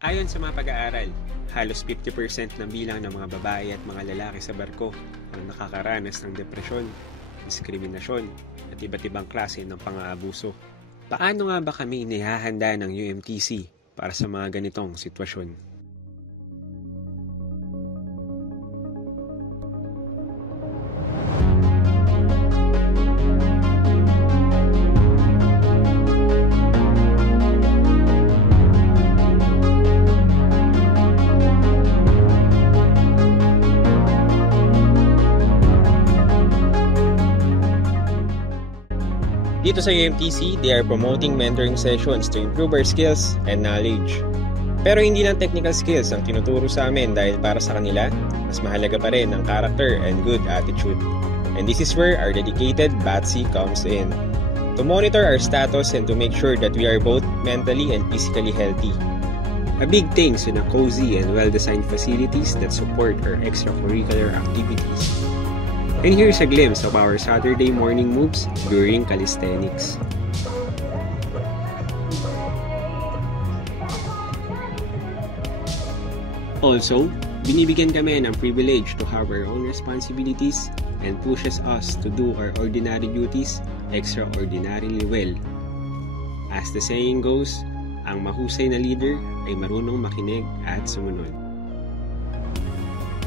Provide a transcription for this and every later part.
Ayon sa mga pag-aaral, halos 50% ng bilang ng mga babae at mga lalaki sa barko ang nakakaranas ng depresyon, diskriminasyon at iba't ibang klase ng pang-aabuso. Paano nga ba kami inihahanda ng UMTC para sa mga ganitong sitwasyon? Dito sa UMTC, they are promoting mentoring sessions to improve our skills and knowledge. Pero hindi lang technical skills ang tinuturo sa amin dahil para sa kanila, mas mahalaga pa rin ang character and good attitude. And this is where our dedicated BATSI comes in. To monitor our status and to make sure that we are both mentally and physically healthy. A big thanks to the cozy and well-designed facilities that support our extracurricular activities. And here's a glimpse of our Saturday morning moves during calisthenics. Also, binibigyan kami ng privilege to have our own responsibilities and pushes us to do our ordinary duties extraordinarily well. As the saying goes, ang mahusay na leader ay marunong makinig at sumunod.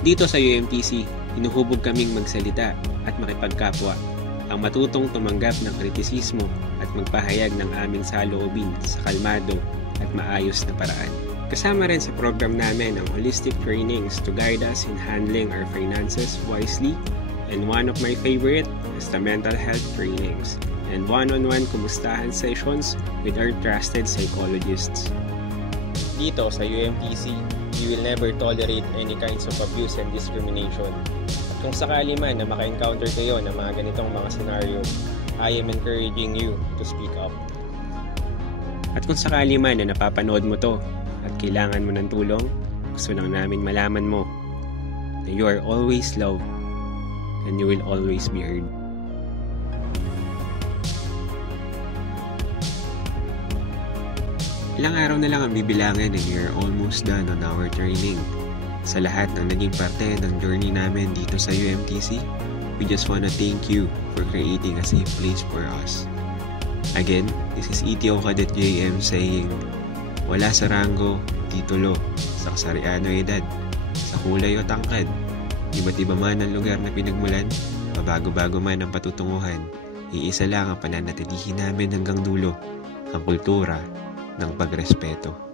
Dito sa UMTC, hinuhubog kaming magsalita at makipagkapwa, ang matutong tumanggap ng kritisismo at magpahayag ng aming saloobin sa kalmado at maayos na paraan. Kasama rin sa program namin ang holistic trainings to guide us in handling our finances wisely, and one of my favorite is the mental health trainings and one-on-one kumustahan sessions with our trusted psychologists. Dito sa UMTC, we will never tolerate any kinds of abuse and discrimination. At kung sakali man na maka-encounter kayo ng mga ganitong mga scenario, I am encouraging you to speak up. At kung sakali man na napapanood mo to at kailangan mo ng tulong, gusto lang namin malaman mo na you are always loved and you will always be heard. Ilang araw na lang ang bibilangin and we are almost done on our training. Sa lahat ng naging parte ng journey namin dito sa UMTC, we just wanna thank you for creating a safe place for us. Again, this is ETO Cadet JM saying, wala sa ranggo, titulo, sa kasariano edad, sa kulay o tangkad, iba't iba man ang lugar na pinagmulan, pabago-bago man ang patutunguhan, iisa lang ang pananatilihin namin hanggang dulo, ang kultura ng pagrespeto.